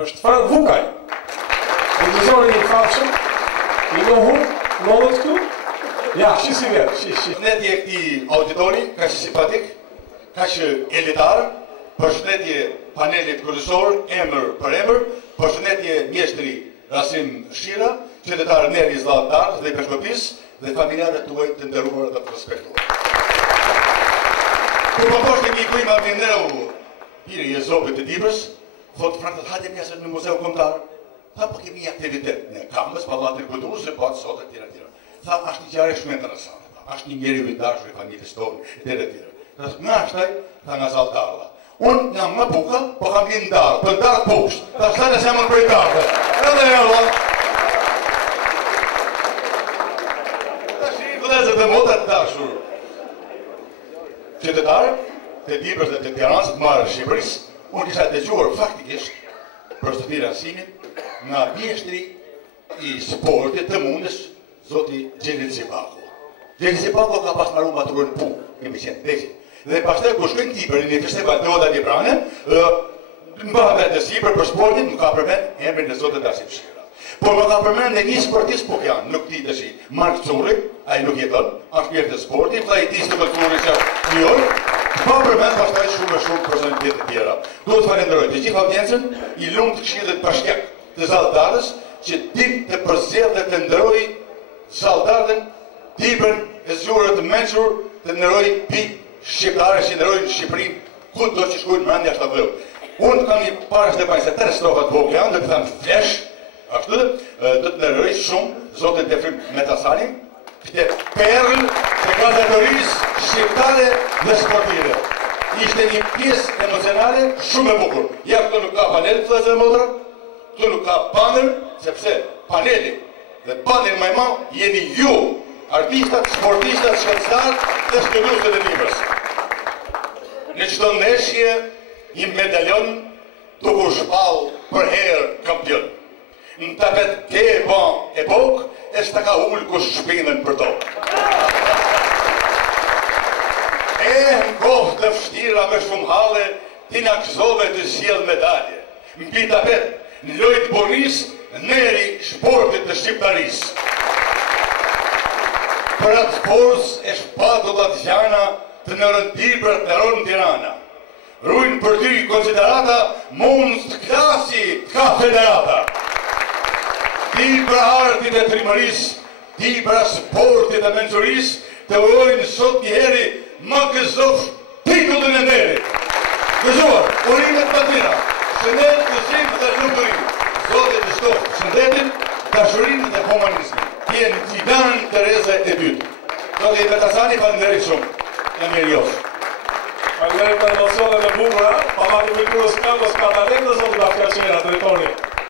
është Frank Vukaj. Televizori i famshëm, i njohur, ndodhet këtu. Ja, si vjen, Përshëndetje këtij auditori, kaq simpatik, kaq elitar, përshëndetje panelit kryesor, emër për emër, përshëndetje mjeshtri Rasim Shira, qytetar Neri Zllatar dhe Peshkopis dhe familjarët tuaj të nderuar dhe të respektuar. Kur po thoshte një kujma Vineu, biri i Zopit të Dibrës, thotë Frankët, hajde mjesër në muzeu kombëtar. Tha, po kemi një aktivitet në Kamës, Pallatin Kulturës, e pat sot e tjera. Tha, është një ngjarje shumë interesante. Është një njeriu i dashur i familjes tonë, etj. Tha, nga ashtaj, tha nga Zalltarlla. Unë jam nga Buka, po kam një ndarë, për ndarë poshtë. Tha, shtajnë se jam në projtarë. Edhe e Allah. Ta shi vëllezër dhe motra të dashur. Qytetarë, të Dibrës dhe të Tiranës, të marrë Shqipërisë, unë kisha dëgjuar faktikisht për Sofir Asimin nga mjeshtri i sportit të mundës, zoti Xhelil Sipaku. Xhelil Sipaku ka pas marrë maturën punë, kemi qenë veçi. Dhe pastaj kur shkojnë Tipër në një festival të Oda Librane, mbahet të sipër për sportin, nuk ka përmend emrin e zotit Rasim Shira. Por më ka përmend një sportist po janë, nuk di tash, Mark Curri, ai nuk jeton, është pjesë e sportit, vllajtisë të kulturës që fior. Pa përmend pastaj shumë personalitet të tjera. Duhet të falenderoj të gjithë audiencën, i lumt Këshillit Bashkiak të Zalltarës, që ditë të përzjedhë dhe të nderoj Zalltarën, Dibrën e zgjuar të mençur, të nderoj pikë shqiptare që nderojnë Shqipërinë, ku do që shkojnë mendja ashtu vëll. Unë kam një para se bajse 3 strofa të vogla, do të them flesh, ashtu do të nderoj shumë zotin Tefrim Metasanin, këtë perl të gladiatorisë shqiptare dhe sportive. Ishte një pjesë emocionale shumë e bukur. Ja këtu nuk ka panel të vëllezër motra, këtu nuk ka banner, sepse paneli dhe baneri më i madh jeni ju, artistat, sportistat, shkencëtarët dhe studiuesët e Dibrës. Në çdo ndeshje një medaljon duke u shpall për herë kampion. Në tapet ke ban epok, e s'ta ka ullë ku shpinën për tokë. Në kohë të vështira me shumë hale, ti na gëzove të sjell medalje. Mbi tapet, në lojtë bonis, neri sportit të shqiptarisë. Për atë forës e shpatullat gjana të në rëndibër të ronë Tirana. Rujnë për ty konsiderata monst klasi ka federata. Dibra artit e trimërisë, dibra sportit e mençurisë, të urojnë sot një heri më gëzof titullin e nderit. Gëzuar, urimet të tira, shëndet, gëzim dhe lukërim, zotit të shtofë, shëndetin, dashurin dhe humanizmin. Tjenë Cidan Tereza e dytë. Zotit Metasani, falenderit shumë. E mirë jofë. Falenderit për emocionet e bukura, Pallati Kulturës Kamës ka talent dhe zotit Bashkiaqera, drejtori.